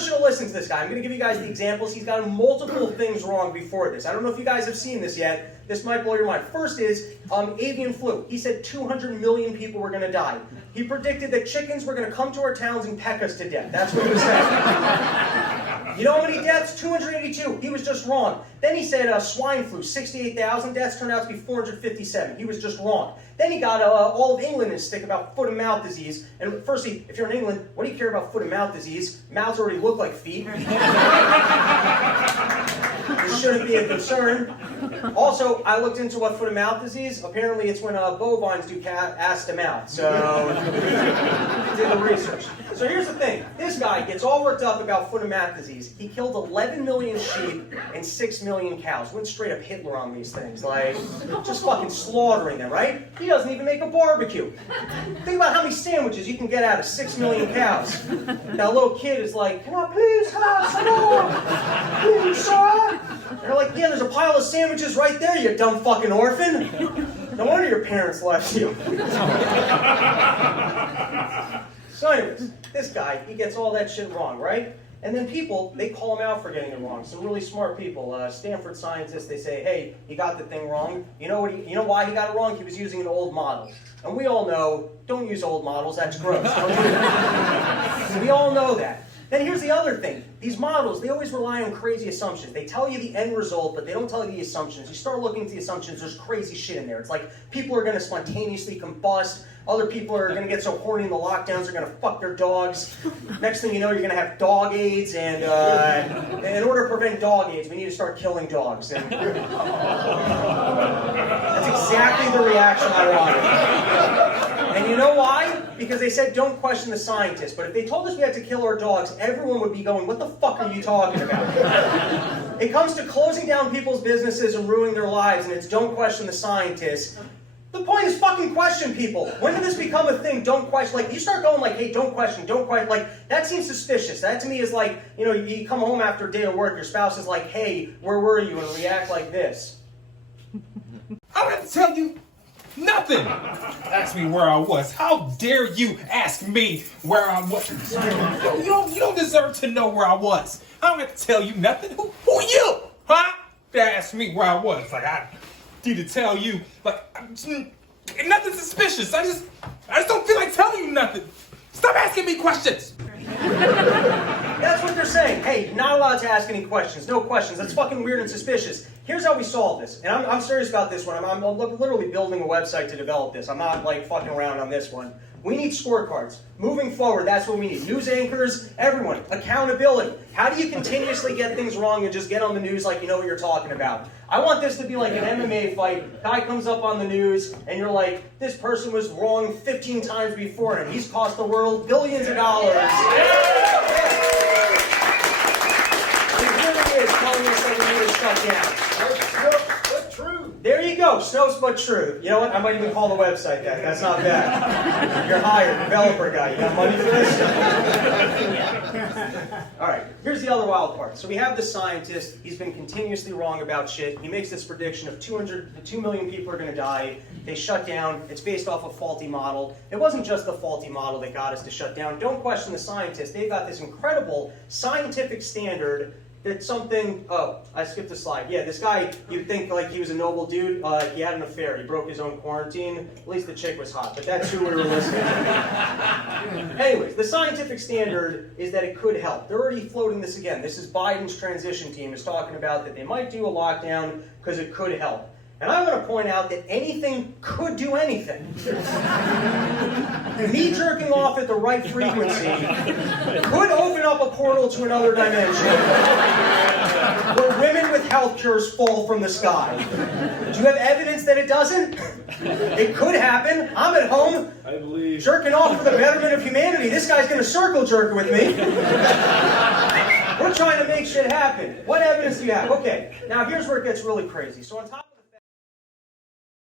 never should have listened to this guy. I'm going to give you guys the examples. He's gotten multiple things wrong before this. I don't know if you guys have seen this yet. This might blow your mind. First is avian flu. He said 200 million people were going to die. He predicted that chickens were going to come to our towns and peck us to death. That's what he said. You know how many deaths? 282. He was just wrong. Then he said swine flu, 68,000 deaths, turned out to be 457. He was just wrong. Then he got all of England in a stick about foot and mouth disease. And firstly, if you're in England, what do you care about foot and mouth disease? Mouths already look like feet. This shouldn't be a concern. Also, I looked into what foot and mouth disease. Apparently, it's when bovines do ass to mouth. So, did the research. So here's the thing. This guy gets all worked up about foot and mouth disease. He killed 11 million sheep and 6 million cows. Went straight up Hitler on these things. Like, just fucking slaughtering them, right? He doesn't even make a barbecue. Think about how many sandwiches you can get out of 6 million cows. That little kid is like, can I please have some more? Please, sir? They're like, yeah, there's a pile of sandwiches right there, you dumb fucking orphan. No wonder your parents left you. So anyways, this guy, he gets all that shit wrong, right? And then people, they call him out for getting it wrong. Some really smart people, Stanford scientists, they say, hey, he got the thing wrong. You know why he got it wrong? He was using an old model. And we all know, don't use old models, that's gross. Don't do that. We all know that. Then here's the other thing. These models, they always rely on crazy assumptions. They tell you the end result, but they don't tell you the assumptions. You start looking at the assumptions, there's crazy shit in there. It's like people are going to spontaneously combust. Other people are going to get so horny in the lockdowns, they're going to fuck their dogs. Next thing you know, you're going to have dog AIDS. And in order to prevent dog AIDS, we need to start killing dogs. And that's exactly the reaction I wanted. And you know why? Because they said don't question the scientists. But if they told us we had to kill our dogs, everyone would be going, what the fuck are you talking about? It comes to closing down people's businesses and ruining their lives, and it's don't question the scientists. The point is fucking question people. When did this become a thing? Don't question. Like, you start going like, hey, don't question. Like, that seems suspicious. That to me is like, you come home after a day of work, your spouse is like, hey, where were you? And react like this. I don't have to tell you nothing. Ask me where I was. How dare you ask me where I was? You don't deserve to know where I was. I don't have to tell you nothing. Who are you? Huh? To ask me where I was. Like, I need to tell you. Like, nothing suspicious. I just don't feel like telling you nothing. Stop asking me questions. That's what they're saying. Hey, not allowed to ask any questions. No questions. That's fucking weird and suspicious. Here's how we solve this. And I'm serious about this one. I'm literally building a website to develop this. I'm not like fucking around on this one. We need scorecards. Moving forward, that's what we need. News anchors, everyone. Accountability. How do you continuously get things wrong and just get on the news like you know what you're talking about? I want this to be like an MMA fight. Guy comes up on the news and you're like, this person was wrong 15 times before and he's cost the world billions of dollars. It really is telling us that we need to shut down. But true. There you go, Snopes but true. You know what? I might even call the website that. That's not bad. You're hired, developer guy. You got money for this? All right, here's the other wild part. So we have the scientist. He's been continuously wrong about shit. He makes this prediction of 2 million people are going to die. They shut down. It's based off a faulty model. It wasn't just the faulty model that got us to shut down. Don't question the scientists. They've got this incredible scientific standard that something, oh, I skipped a slide. Yeah, this guy, you'd think like he was a noble dude. He had an affair. He broke his own quarantine. At least the chick was hot, but that's who we were listening to. Anyways, the scientific standard is that it could help. They're already floating this again. This is Biden's transition team is talking about that they might do a lockdown because it could help. And I want to point out that anything could do anything. Me jerking off at the right frequency could open up a portal to another dimension where women with health cures fall from the sky. Do you have evidence that it doesn't? It could happen. I'm at home I believe. jerking off for the betterment of humanity. This guy's going to circle jerk with me. We're trying to make shit happen. What evidence do you have? Okay, now here's where it gets really crazy. So on top